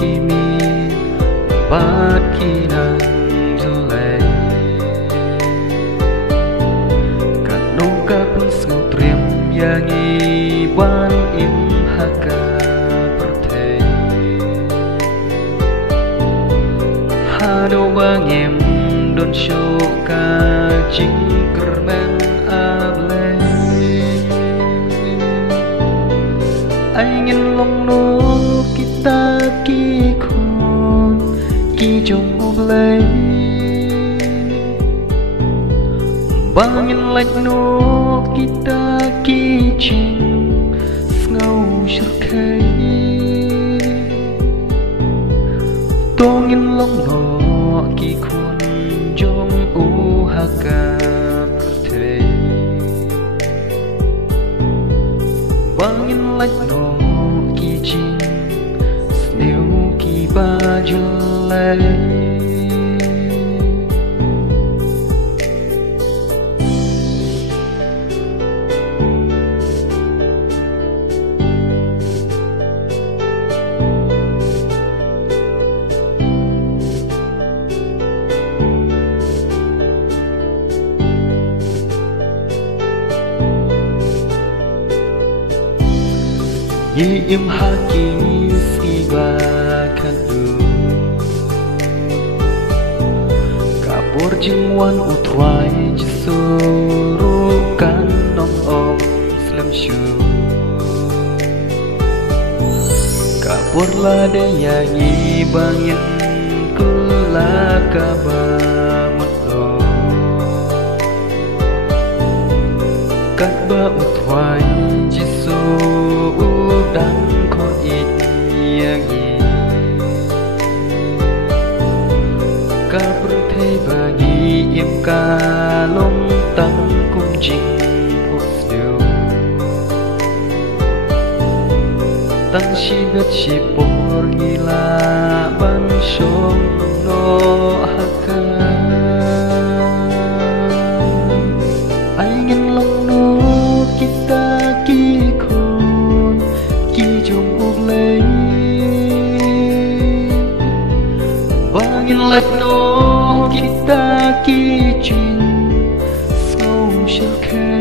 kimi bat kinang julai kanong kapun sngau trim yang iban im haka pertei hado bangem don shoka jingkermen able ingin long no kita ki khon ki jong ublay bangin lạch no kita ki ching ngau shakhay tongin long no ki khon jong u haka pertei bangin lạch no ki ching sneu ki ba julai im haki skiba kadu kapur jingwan utwai jisurukan nong om slam shu kapur lade yangi bangin kula kabamut lo katba utwai jisu dan kor yangi kaprthei bagi im kalom tang kum jing pusdeu tang shibet shipor ngila ban shom no haka ingin long no kita ki bangin lạch no kita ki ching ngau shakhay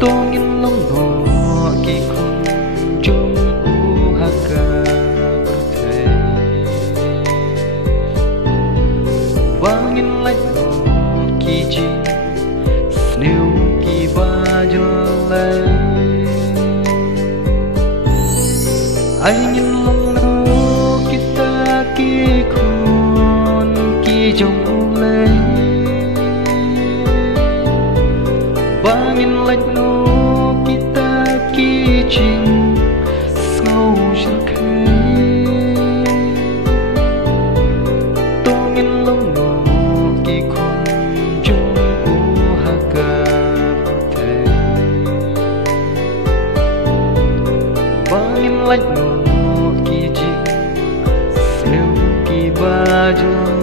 tongin long no ki khon jong u haka pertei bangin lạch no ki ching sneu ki ba julai ingin long no kita ki khon ki jong ulay bangin lạch no kita ki ching ngau shakhay tongin long no ki khon jong u haka pertei bangin lạch no ki ching sneu ki ba julai